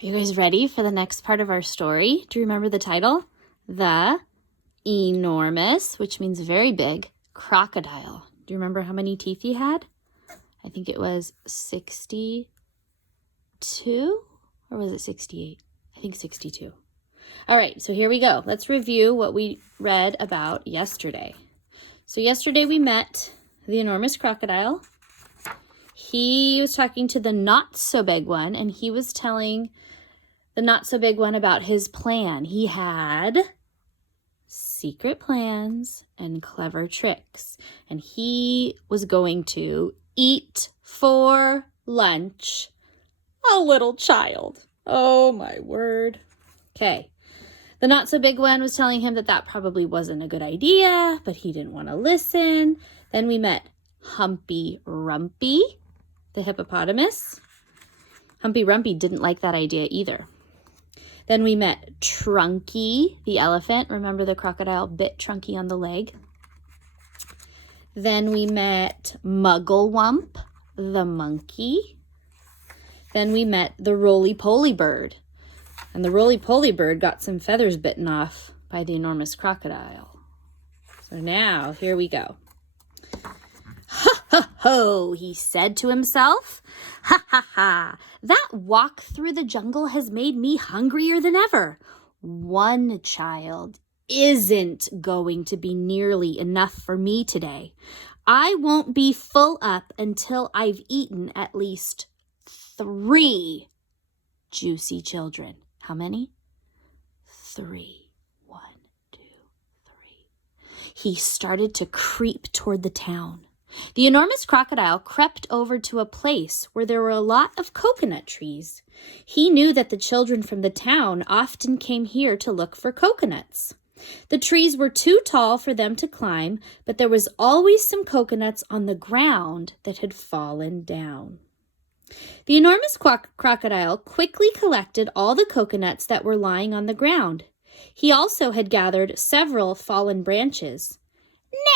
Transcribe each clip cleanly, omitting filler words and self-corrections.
Are you guys ready for the next part of our story? Do you remember the title? The enormous, which means very big, crocodile. Do you remember how many teeth he had? I think it was 62, or was it 68? I think 62. All right, so here we go. Let's review what we read about yesterday. So yesterday we met the enormous crocodile. He was talking to the not-so-big one, and he was telling the not-so-big one about his plan. He had secret plans and clever tricks, and he was going to eat for lunch a little child. Oh, my word. Okay. The not-so-big one was telling him that probably wasn't a good idea, but he didn't want to listen. Then we met Humpy Rumpy, the hippopotamus. Humpy Rumpy didn't like that idea either. Then we met Trunky, the elephant. Remember the crocodile bit Trunky on the leg? Then we met Mugglewump, the monkey. Then we met the Roly-Poly bird. And the Roly-Poly bird got some feathers bitten off by the enormous crocodile. So now, here we go. "Ha, ha, ho," he said to himself. "Ha, ha, ha. That walk through the jungle has made me hungrier than ever. One child isn't going to be nearly enough for me today. I won't be full up until I've eaten at least 3 juicy children." How many? 3. 1, 2, 3. He started to creep toward the town. The enormous crocodile crept over to a place where there were a lot of coconut trees. He knew that the children from the town often came here to look for coconuts. The trees were too tall for them to climb, but there was always some coconuts on the ground that had fallen down. The enormous crocodile quickly collected all the coconuts that were lying on the ground. He also had gathered several fallen branches.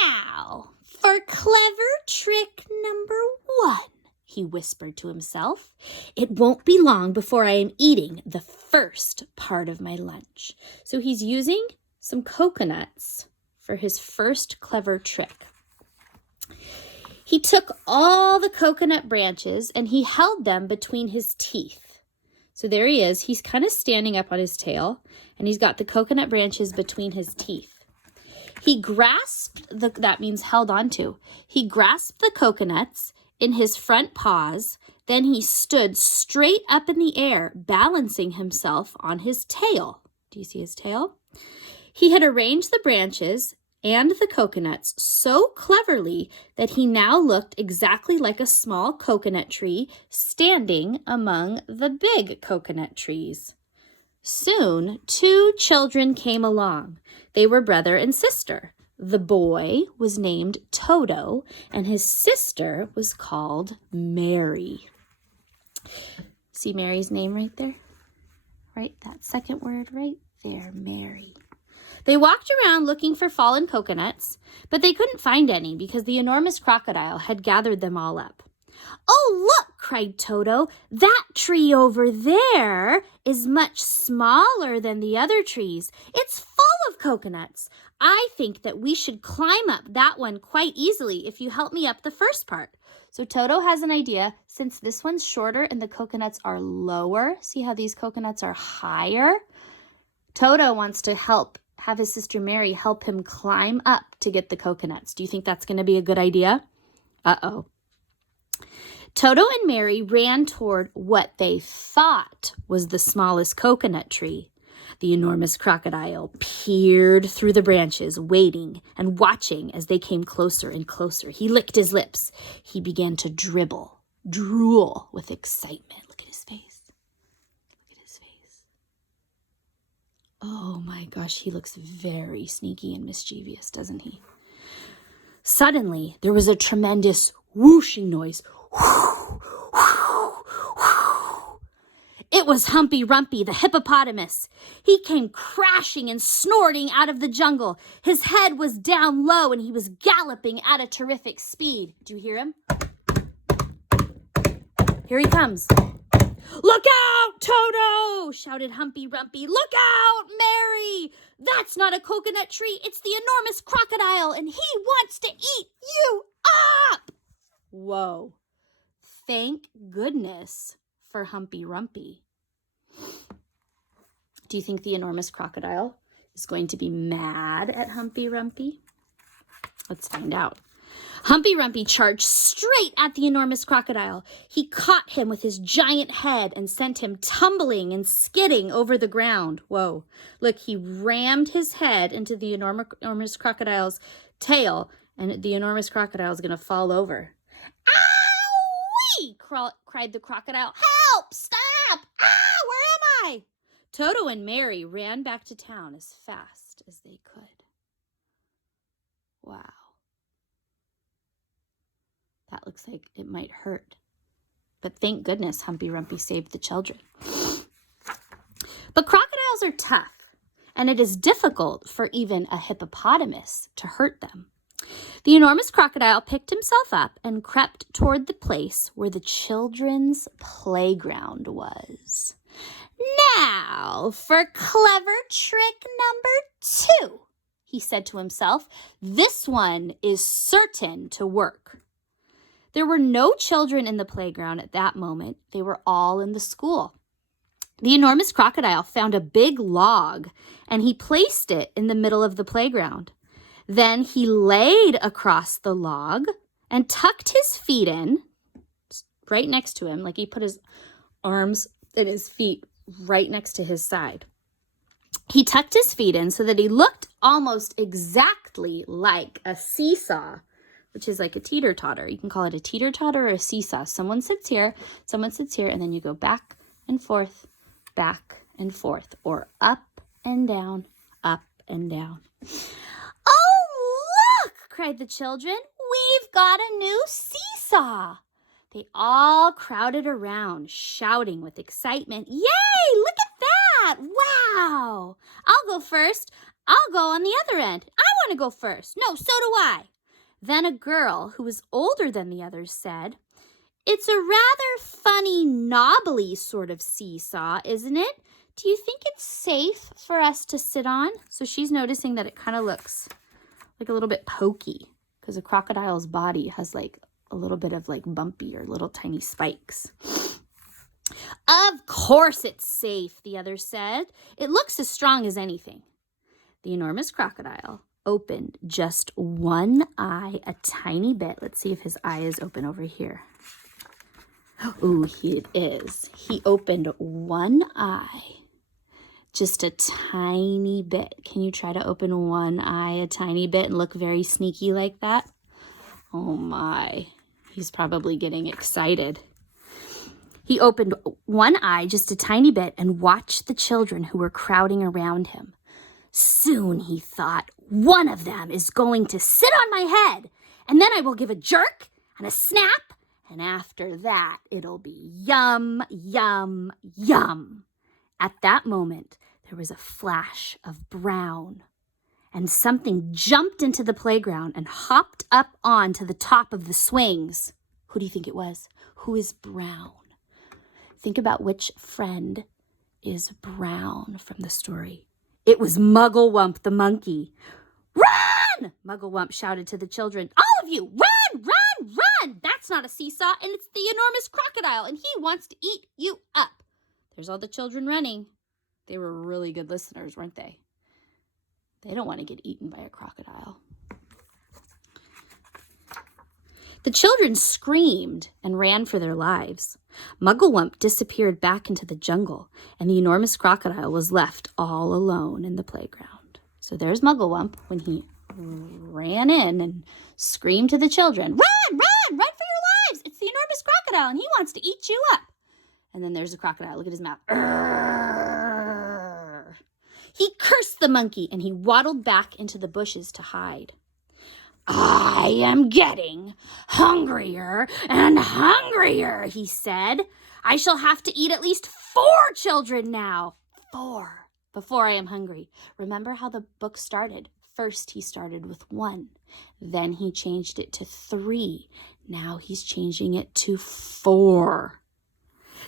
"Now, for clever trick number 1, he whispered to himself. "It won't be long before I am eating the first part of my lunch." So he's using some coconuts for his first clever trick. He took all the coconut branches and he held them between his teeth. So there he is. He's kind of standing up on his tail, and he's got the coconut branches between his teeth. He grasped that means held onto. He grasped the coconuts in his front paws. Then he stood straight up in the air, balancing himself on his tail. Do you see his tail? He had arranged the branches and the coconuts so cleverly that he now looked exactly like a small coconut tree standing among the big coconut trees. Soon, 2 children came along. They were brother and sister. The boy was named Toto, and his sister was called Mary. See Mary's name right there? Right, that second word right there, Mary. They walked around looking for fallen coconuts, but they couldn't find any because the enormous crocodile had gathered them all up. "Oh, look!" cried Toto. "That tree over there is much smaller than the other trees. It's full of coconuts. I think that we should climb up that one quite easily if you help me up the first part." So Toto has an idea. Since this one's shorter and the coconuts are lower, see how these coconuts are higher? Toto wants to have his sister Mary help him climb up to get the coconuts. Do you think that's going to be a good idea? Uh-oh. Toto and Mary ran toward what they thought was the smallest coconut tree. The enormous crocodile peered through the branches, waiting and watching as they came closer and closer. He licked his lips. He began to drool with excitement. Look at his face. Oh my gosh, he looks very sneaky and mischievous, doesn't he? Suddenly, there was a tremendous whooshing noise. It was Humpy Rumpy, the hippopotamus. He came crashing and snorting out of the jungle. His head was down low and he was galloping at a terrific speed. Do you hear him? Here he comes. "Look out, Toto!" no, shouted Humpy Rumpy. Look out, Mary! That's not a coconut tree. It's the enormous crocodile, and he wants to eat you up! Whoa. Thank goodness for Humpy Rumpy. Do you think the enormous crocodile is going to be mad at Humpy Rumpy? Let's find out. Humpy Rumpy charged straight at the enormous crocodile. He caught him with his giant head and sent him tumbling and skidding over the ground. Whoa. Look, he rammed his head into the enormous crocodile's tail, and the enormous crocodile is going to fall over. Owie! Cried the crocodile. Help! Stop! Ah! Where am I? Toto and Mary ran back to town as fast as they could. Wow. That looks like it might hurt. But thank goodness Humpy Rumpy saved the children. But crocodiles are tough, and it is difficult for even a hippopotamus to hurt them. The enormous crocodile picked himself up and crept toward the place where the children's playground was. Now for clever trick number 2, he said to himself. This one is certain to work. There were no children in the playground at that moment. They were all in the school. The enormous crocodile found a big log, and he placed it in the middle of the playground. Then he laid across the log and tucked his feet in right next to him, like he put his arms and his feet right next to his side. He tucked his feet in so that he looked almost exactly like a seesaw, which is like a teeter-totter. You can call it a teeter-totter or a seesaw. Someone sits here, and then you go back and forth, or up and down, up and down. Oh, look, cried the children. We've got a new seesaw. They all crowded around, shouting with excitement. Yay, look at that. Wow. I'll go first. I'll go on the other end. I want to go first. No, so do I. Then a girl who was older than the others said, It's a rather funny, knobbly sort of seesaw, isn't it? Do you think it's safe for us to sit on? So she's noticing that it kind of looks like a little bit pokey because a crocodile's body has like a little bit of like bumpy or little tiny spikes. Of course it's safe, the other said. It looks as strong as anything. The enormous crocodile opened just one eye a tiny bit. Let's see if his eye is open over here. Ooh, it is. He opened one eye just a tiny bit. Can you try to open one eye a tiny bit and look very sneaky like that? Oh my, he's probably getting excited. He opened one eye just a tiny bit and watched the children who were crowding around him. Soon, he thought, one of them is going to sit on my head, and then I will give a jerk and a snap, and after that, it'll be yum, yum, yum. At that moment, there was a flash of brown, and something jumped into the playground and hopped up onto the top of the swings. Who do you think it was? Who is brown? Think about which friend is brown from the story. It was Mugglewump the monkey. Run! Mugglewump shouted to the children. All of you, run, run, run! That's not a seesaw, and it's the enormous crocodile, and he wants to eat you up. There's all the children running. They were really good listeners, weren't they? They don't want to get eaten by a crocodile. The children screamed and ran for their lives. Mugglewump disappeared back into the jungle, and the enormous crocodile was left all alone in the playground. So there's Mugglewump when he ran in and screamed to the children, Run, run, run for your lives! It's the enormous crocodile, and he wants to eat you up. And then there's the crocodile. Look at his mouth. Urgh. He cursed the monkey, and he waddled back into the bushes to hide. I am getting hungrier and hungrier, he said. I shall have to eat at least 4 children now. 4 before I am hungry. Remember how the book started? First, he started with 1. Then he changed it to 3. Now he's changing it to 4.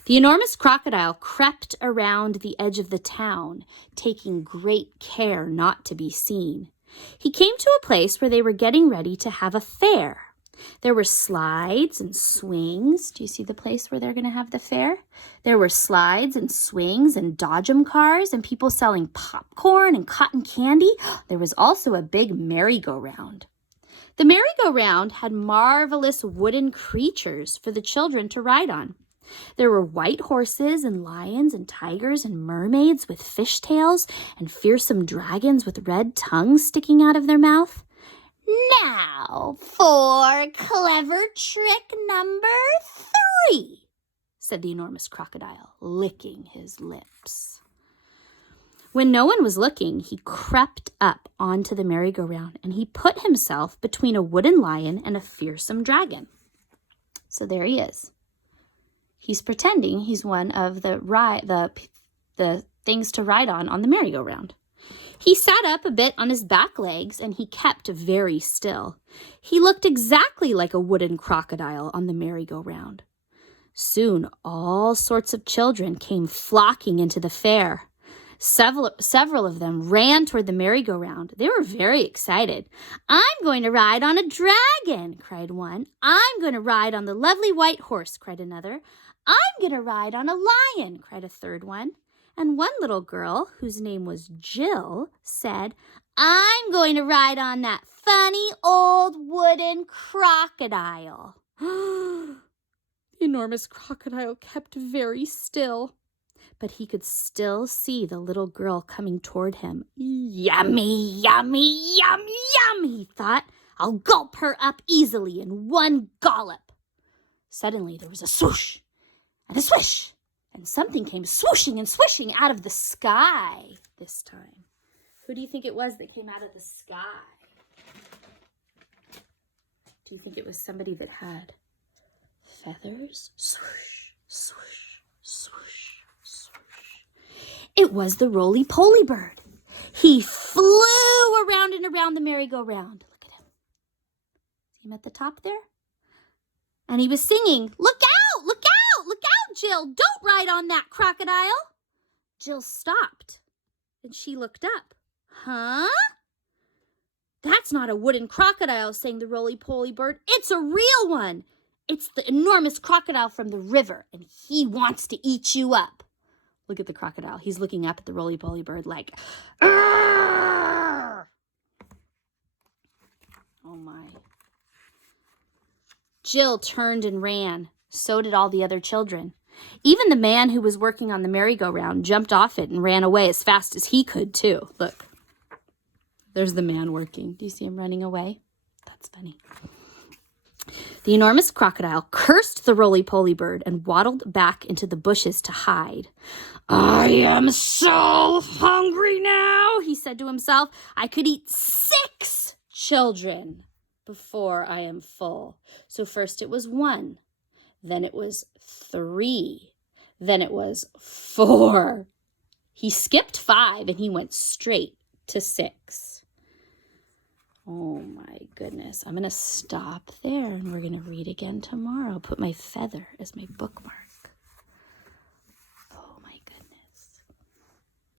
The enormous crocodile crept around the edge of the town, taking great care not to be seen. He came to a place where they were getting ready to have a fair. There were slides and swings. Do you see the place where they're going to have the fair? There were slides and swings and dodgem cars and people selling popcorn and cotton candy. There was also a big merry-go-round. The merry-go-round had marvelous wooden creatures for the children to ride on. There were white horses and lions and tigers and mermaids with fishtails and fearsome dragons with red tongues sticking out of their mouth. "Now for clever trick number 3, said the enormous crocodile, licking his lips. When no one was looking, he crept up onto the merry-go-round and he put himself between a wooden lion and a fearsome dragon. So there he is. He's pretending he's one of the things to ride on the merry-go-round. He sat up a bit on his back legs and he kept very still. He looked exactly like a wooden crocodile on the merry-go-round. Soon all sorts of children came flocking into the fair. Several of them ran toward the merry-go-round. They were very excited. "I'm going to ride on a dragon," cried one. "I'm going to ride on the lovely white horse," cried another. "I'm going to ride on a lion," cried a third one. And one little girl, whose name was Jill, said, "I'm going to ride on that funny old wooden crocodile." The enormous crocodile kept very still, but he could still see the little girl coming toward him. "Yummy, yummy, yum, yum," he thought. "I'll gulp her up easily in one gallop." Suddenly there was a swoosh and a swish, and something came swooshing and swishing out of the sky this time. Who do you think it was that came out of the sky? Do you think it was somebody that had feathers? Swoosh, swoosh, swoosh, swoosh. It was the roly-poly bird. He flew around and around the merry-go-round. Look at him. See him at the top there? And he was singing, "Look out, look out, look out, Jill. Don't ride on that crocodile." Jill stopped and she looked up. "Huh? That's not a wooden crocodile," sang the roly-poly bird. "It's a real one. It's the enormous crocodile from the river, and he wants to eat you up." Look at the crocodile. He's looking up at the roly-poly bird like, "Arr!" Oh my. Jill turned and ran. So did all the other children. Even the man who was working on the merry-go-round jumped off it and ran away as fast as he could, too. Look, there's the man working. Do you see him running away? That's funny. The enormous crocodile cursed the roly-poly bird and waddled back into the bushes to hide. "I am so hungry now," he said to himself. "I could eat 6 children before I am full." So first it was 1, then it was 3, then it was 4. He skipped 5 and he went straight to 6. Oh my goodness. I'm going to stop there and we're going to read again tomorrow. I'll put my feather as my bookmark.